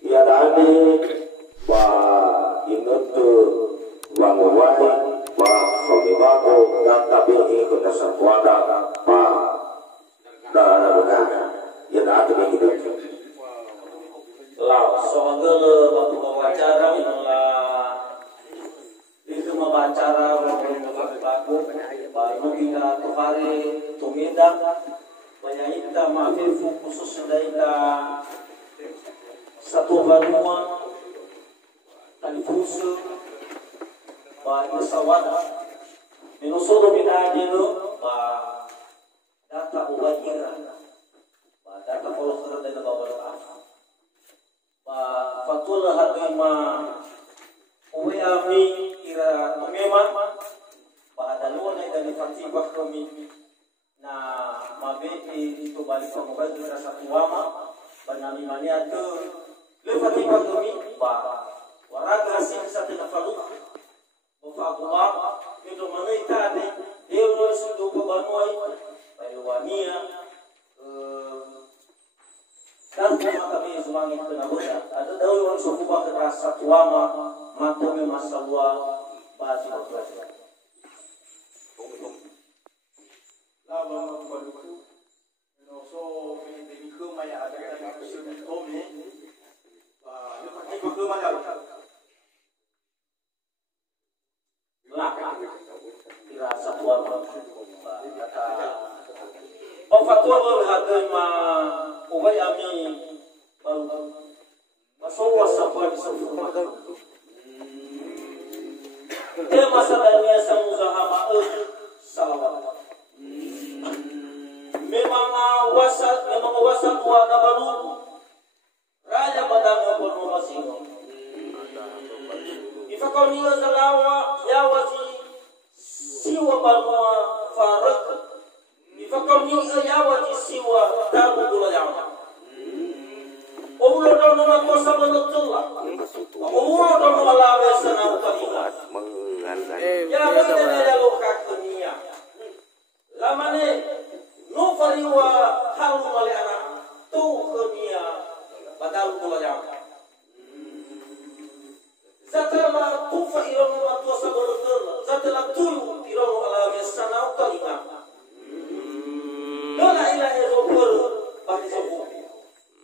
Ya dani wa inutu wa muwai wa komibago gatabi ikut satuada wa dana bukan ya dati begitu lah soalnya waktu wawancara inilah itu wawancara lagu baru kita kemarin tumindak menyanyikan mafifu khusus dari satu banua kalifusu ba isawada minusudo binadino ba data uwajira ba data follower dari bawah ba fatul hadima uwe ami ira tumema ba dalwa dari fatibah kami na mabeti itu balik pembukaan kita satu wama banami mania tu lefati kami ba waraga sih satu nafalu mufaqwa itu mana itade euro sudu ko banoi bayuania dan kami semangat kenabuya ada daun orang suku ba kerasa tuama matome masalwa basi basi Lama baluku, so ini ke maya ada yang sudah kami, lepas itu ke maya. Belakang, kira satu orang, kata, fatwa berhagama, ubay ami baru, masuk sampai di semua. Tema sadania samuzahama salawat. Memang wasat wa nabalu raja badang pun masih ifakau niga salawa ya wasi siwa banua farak ifakau niga ya wasi siwa tabu bulayang umulo daw naman ko sa manutula umulo daw naman lawe sa naukalingas ya wala na lokak dunia lamane no fariwa halu male anak tu dunia badal bulayang zatala tufa ironu atwa sabolotol zatala tuyu ironu ala mesana ukalinga la ilaha illallah bani sofu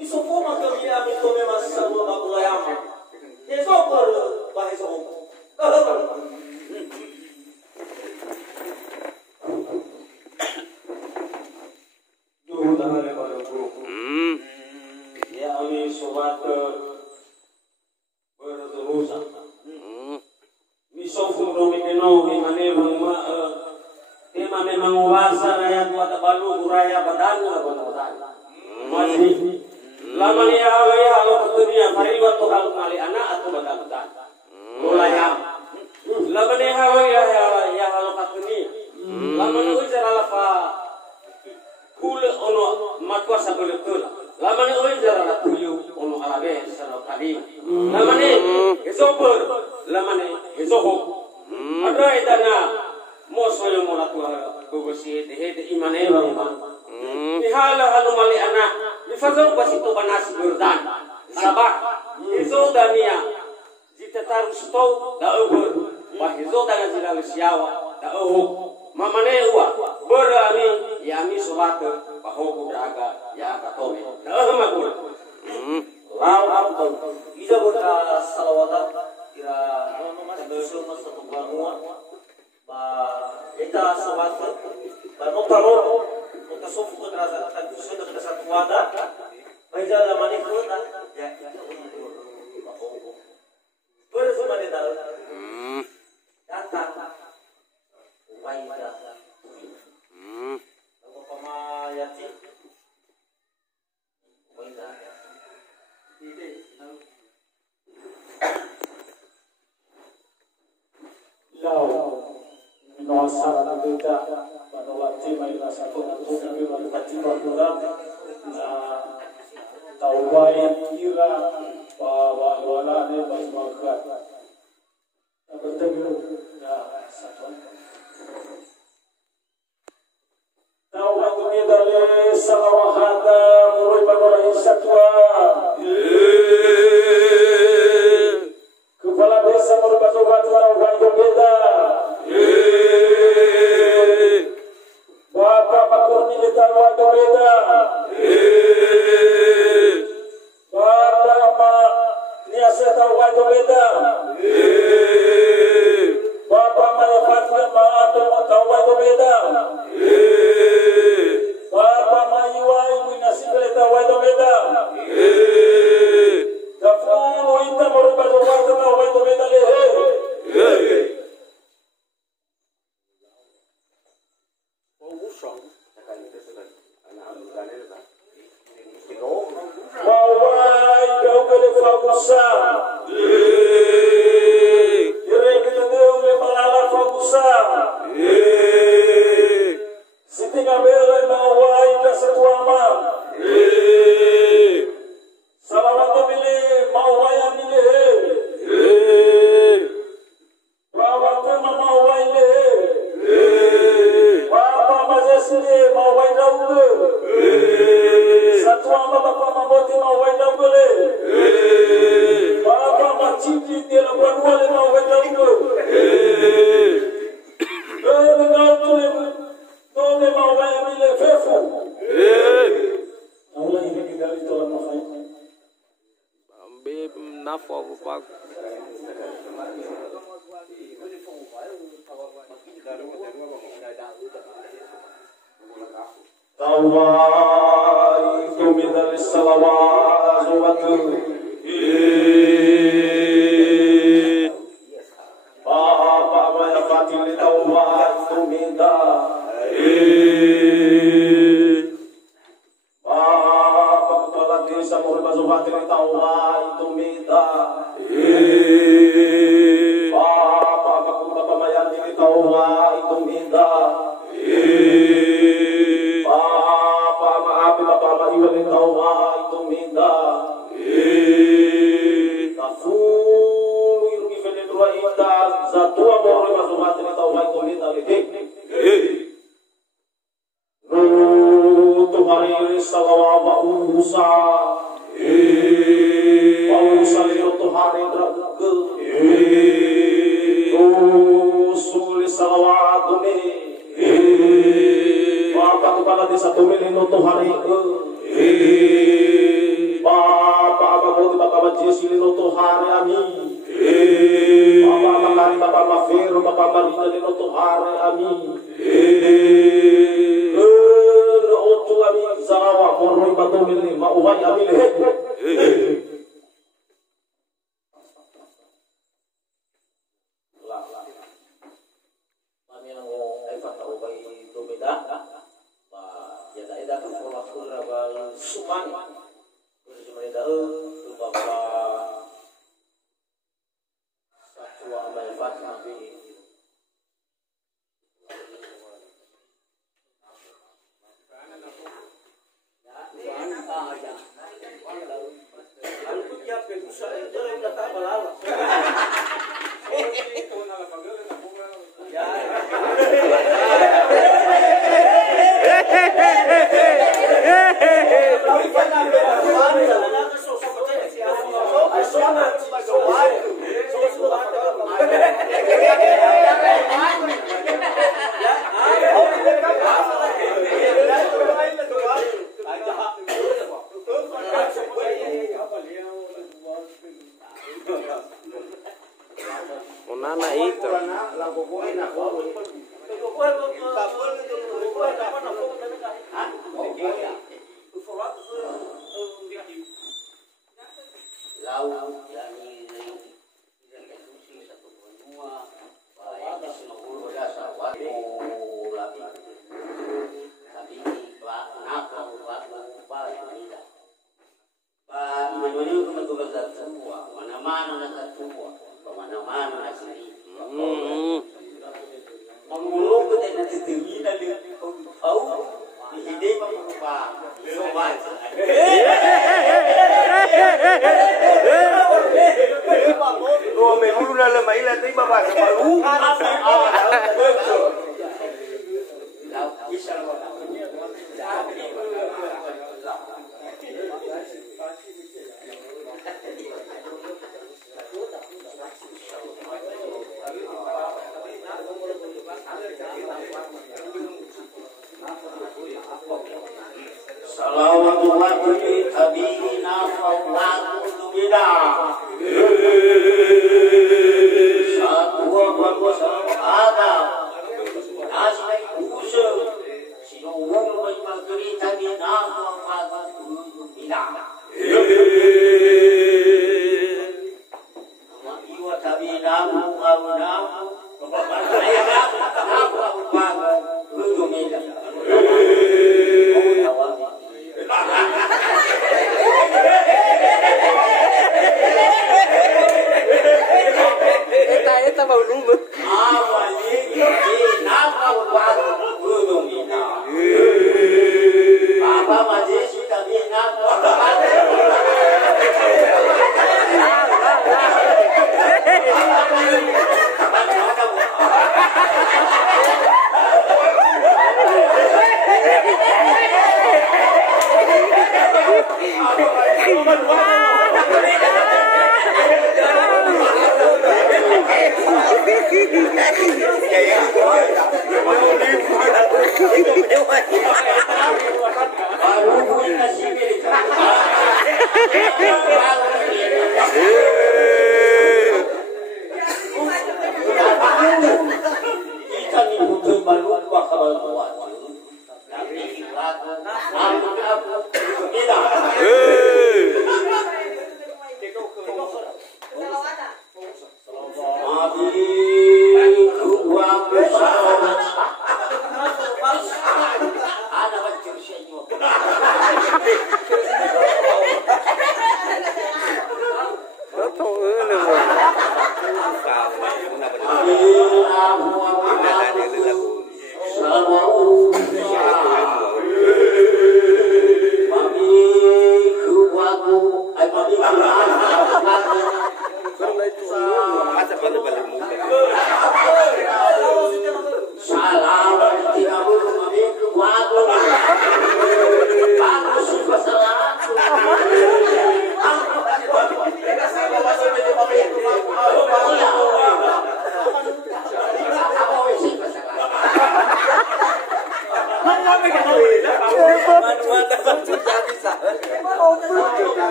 isofu makamia mitome masalwa babulayang ezopor bani sofu ya ami sobat berterusan misofu domikeno imane bangma tema memang wasa raya kuat balu uraya badan masih lama ni ya lo ketunya pariwa to hal mali anak atau badan mulaya lama ni ya halo katuni lama ni ujar apa kul ono matwa sabole tula lamane oinjara la tuyu ono arabe sano kali lamane ezopor lamane ezoho ada idana moso yo mola tuwa gogosi de imane bangma ihala halu mali ana ifazal basito banas burdan sabak ezo dania jitatar sto da obor wa ezo dana jilal siawa da oho mamane uwa berami yami sobat bahoko braga ya katome dah makul law abdul ida berka salawat kira beso satu banua ba eta sobat ba notaro kita sofu kerasa kan sudah kita satu wada baca mani kota ya bahoko bersama di dalam datang baiklah kalau pemayati baiklah ini lau noasa kita pada waktu mai rasa tu kami berpati berkurang tahu baik kira bahwa wala ne basmakat bertemu satu tahu aku ni dari salawat murid pada satwa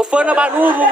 Ufana banubu.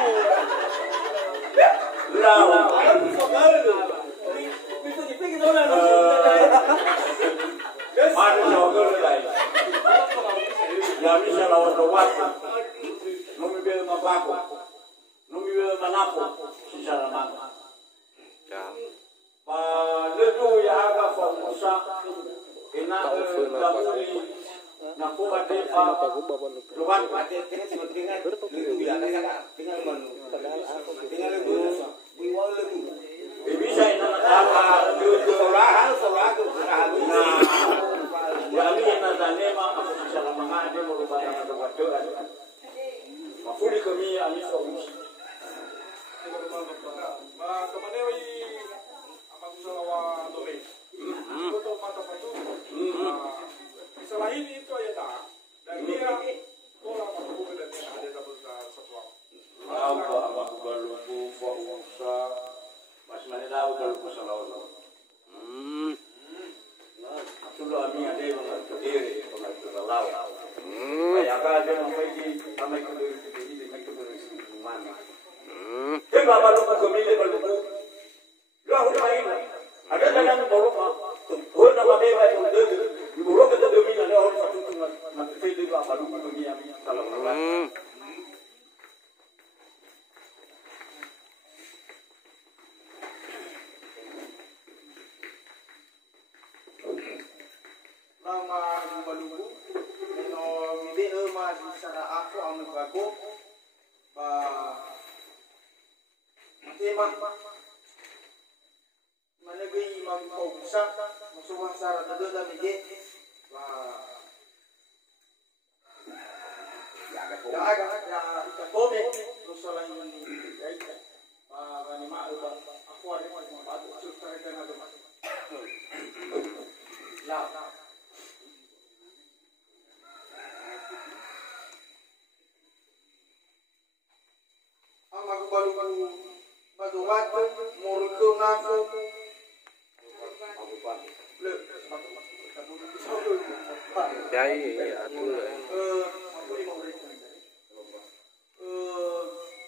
Yai atul.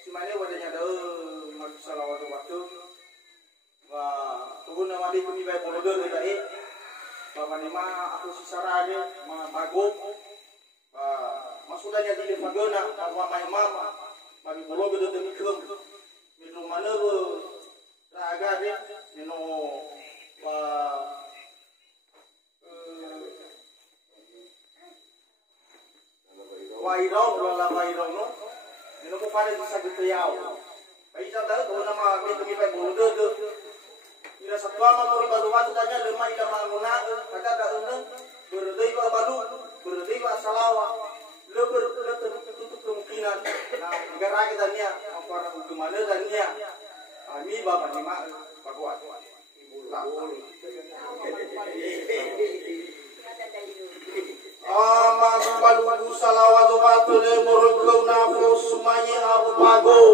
Simane wadanya ada masalah waktu. Wah, tuhun nama di kami baik polodo tadi. Bapak Nima aku sisara ada mago. Maksudnya di Fadona, bahwa mama bagi polodo demi kem. Minum mana raga dia, minum wairau no, minum ko pada bisa getiau. Bayi sadar tu nama kami baik polodo. Ila satwa mamuri baru waktu tanya lemah ila manguna kata ada undang berdei wa balu berdei wa salawa lebur tutup kemungkinan nah negara kita nia orang kemana dan nia kami bapak Nima baguat Amang balu salawa tu le morokau nafsu semuanya abu pago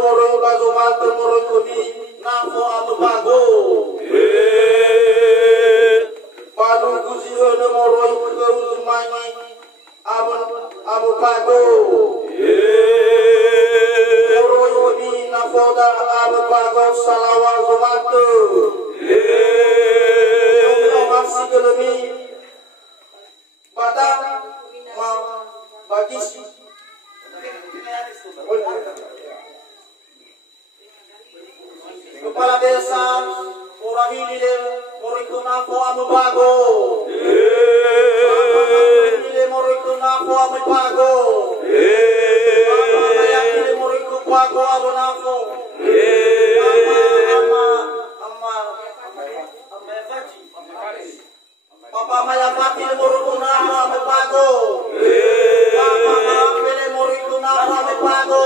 Moroy bago malter moroy kuni nafo abu bago balu kuzihono moroy kau semuanya abu bago moroy kuni nafo da abu bago salawa zumatu yang masih kelemi pada bagis Kepala desa orang ini morikuna po amu bago. Ini morikuna po amu bago. Yang ini morikuna bago amu nafo. Papa maya pati morikuna po amu bago. Papa maya morikuna po amu bago.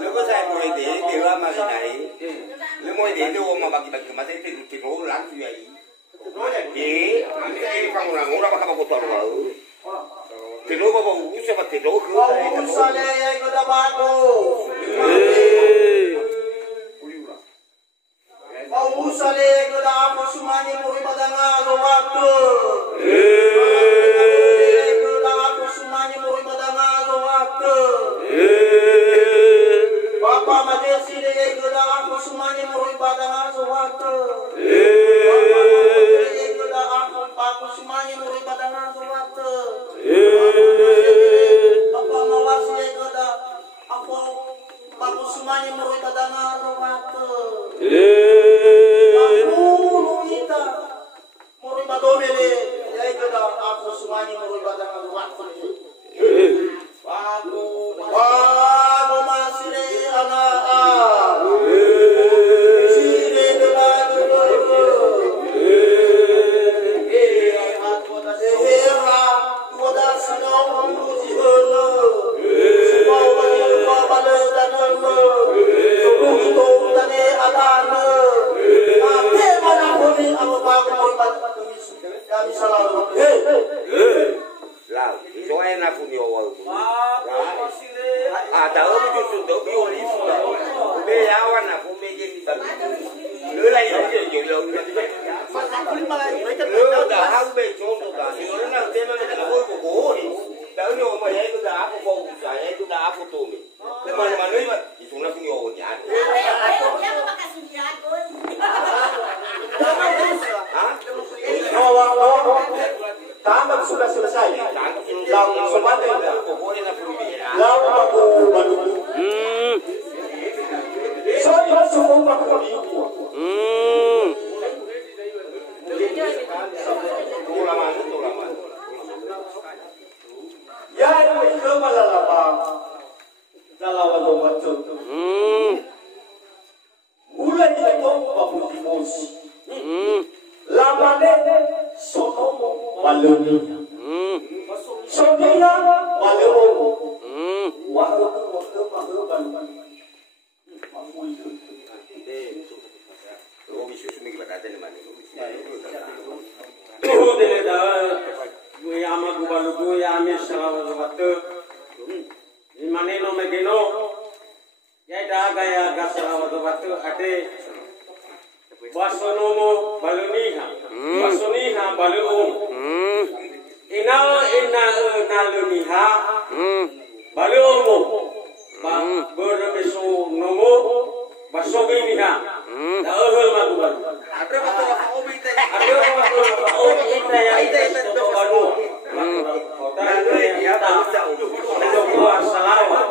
Nếu saya mulai deh, dia masih naik. Lu mulai deh tu orang bagi masih tidur langsung jadi. Nanti kamu orang apa kotor bau. Tidur apa usah apa tidur ke? Usah leh kita bago. Usah leh kita apa semuanya muri badangan waktu. Kita apa semuanya muri badangan waktu. Bapak majesi leh kita apa semuanya muri badangan waktu. Aku semuanya muri badangan waktu. Apa mawasi kepada aku semuanya muri badangan waktu. Aku kita muri badomele ya kepada aku semuanya muri badangan waktu. Aku masih anak. Ada orang justru tu biolis, beawan aku mejen di sana. Lelai aja jual. Lu dah hang becong tu kan. Orang nak tema ni tak boleh kau. Tahu ni orang yang itu dah aku kau saya itu dah aku tu ni. Mana-mana ni itu nak punya orang ni. Dia mau pakai sindiran pun. Tambah sudah selesai. Lalu sebentar. Lalu aku baru. Saya semua aku baru. Ya ini kemana lapa? Dalam waktu macam. Mulai itu baru dimos. Lama ni sono baluni. Sonia salamat waktu. Imanino megino. Ya daga ya gasalamat waktu ade. Basonomo baluniha. Basoniha balum. Inal naluniha. Balumu. Ba berbesu nomo basoginiha. Da ehel maguban. Ada apa obi teh? Ada obi teh ya itu baru. Dan ya tahu jauh salamat.